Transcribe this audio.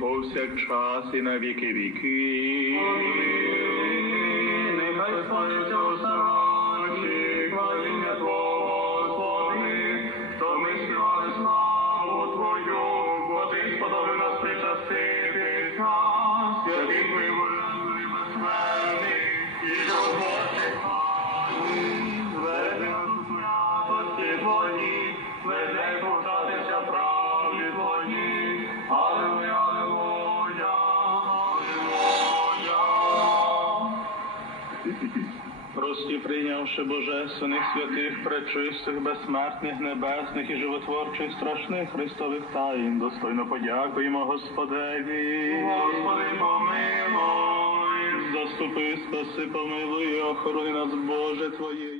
повсякчас і на віки віки. Нехай Господи, то ми співали славу Твою, бо Ти нас причаститись нас, і Прості прийнявши божественних, святих, пречистих, безсмертних, небесних і животворчих, страшних Христових таїн, достойно подякуємо Господеві. Господи, помилуй. Заступи, спаси, помилуй, охорони нас, Боже Твоє.